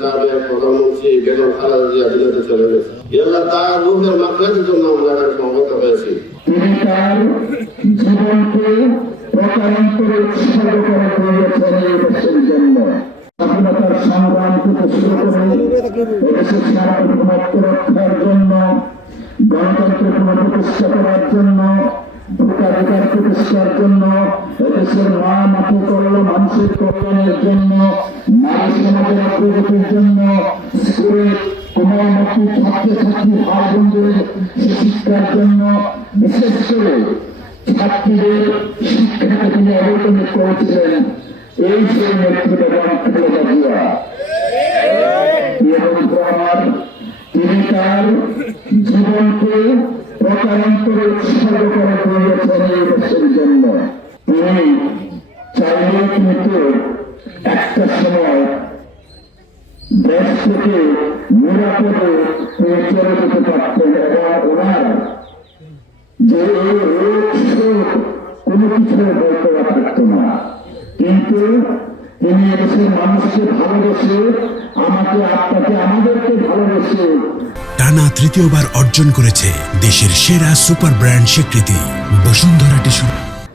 সাহেবের প্রধানমন্ত্রী বেগম খালেদা জিয়া দুনিয়াতে চলে গেছে। আল্লাহ তার রূহের মাগফিরাতের জন্য আমরা সমবেত হয়েছি। তিনি তার জীবনকে প্রকারান্তরে উৎসর্গ করে দিয়েছেন এই দেশের জন্য। স্বাধীনতার সংগ্রাম থেকে শুরু করে এদেশের সার্বভৌমত্ব রক্ষার জন্য, গণতন্ত্র পুনঃপ্রতিষ্ঠা করার জন্য, ভোটাধিকার প্রতিষ্ঠার জন্য, এদেশের মা মাটি করল মানুষের কল্যাণের জন্য, নারী সমাজের অগ্রগতির জন্য, স্কুলে কোমলমতি ছাত্রছাত্রী ভাই বোনদের শিক্ষার জন্য, বিশেষ করে ছাত্রীদের শিক্ষাকে তিনি অবলম্বন করেছিলেন। এই সেই নেত্রী বেগম খালেদা জিয়া। তিনি তার জীবনকে প্রকারান্তরে উৎসর্গ করে দিয়েছেন এই দেশের জন্য। তিনি চাইলে কিন্তু একটা সময় দেশ থেকে নিরাপদে চলে যেতে পারতেন এবং ওনার যে এই রোগ শোক কোনো কিছু বলতে পারত না, কিন্তু তিনি এদেশের মানুষকে ভালোবেসে, আমাকে আপনাকে আমাদেরকে ভালোবেসে টানা তৃতীয়বার অর্জন করেছে দেশের সেরা সুপার ব্র্যান্ড স্বীকৃতি বসুন্ধরা টিস্যু।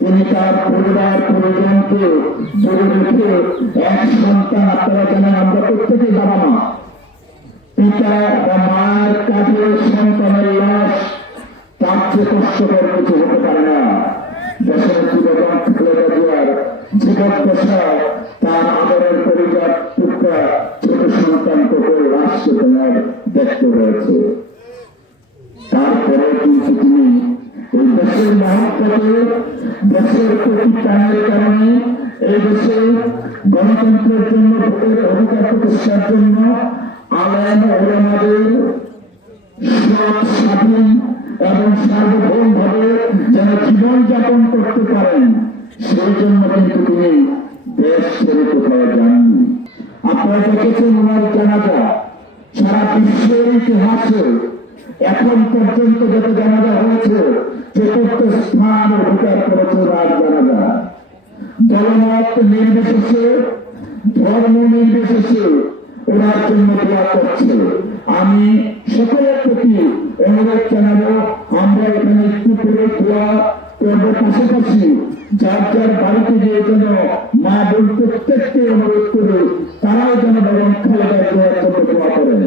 তিনি তার পরিবার পরিজনকে জোরে রেখে এক সন্তান, আপনারা জানেন আমরা প্রত্যেকেই বাবা মা, পিতা বা মায়ের কাজে সন্তানের লাশ তার চেয়ে কষ্টকর কিছু হতে পারে না। দেশের বেগম খালেদা জিয়ার জীবদ্দশা তার আদরের পরিবার টুকরা ছোট সন্তানকে করে রাষ্ট্র তোমার ব্যক্ত হয়েছে। তারপরে কিন্তু তিনি এই দেশের মহত্বকে, দেশের প্রতি প্রাণের কারণে, এই দেশে গণতন্ত্রের জন্য, ভোটের অধিকার প্রতিষ্ঠার জন্য আলেম ওলামাদের সৎ, স্বাধীন এবং সার্বভৌম ভাবে যেন জীবনযাপন করতে পারেন, সেই জন্য কিন্তু তিনি দেশ ছেড়ে কোথাও যাননি। আপনারা দেখেছেন ওনার জানাজা সারা বিশ্বের ইতিহাসে এখন পর্যন্ত যত জানাজা হয়েছে চতুর্থ স্থান অধিকার করেছে ওনার জানাজা। দলমত নির্বিশেষে, ধর্ম নির্বিশেষে ওনার জন্য দোয়া করছে। আমি সকলের প্রতি অনুরোধ জানাবো, আমরা এখানে একটু করে দোয়া করবো, পাশাপাশি যার যার বাড়িতে গিয়ে যেন মা বোন প্রত্যেককে অনুরোধ করে তারাও যেন বেগম খালেদা জিয়ার জন্য দোয়া করেন।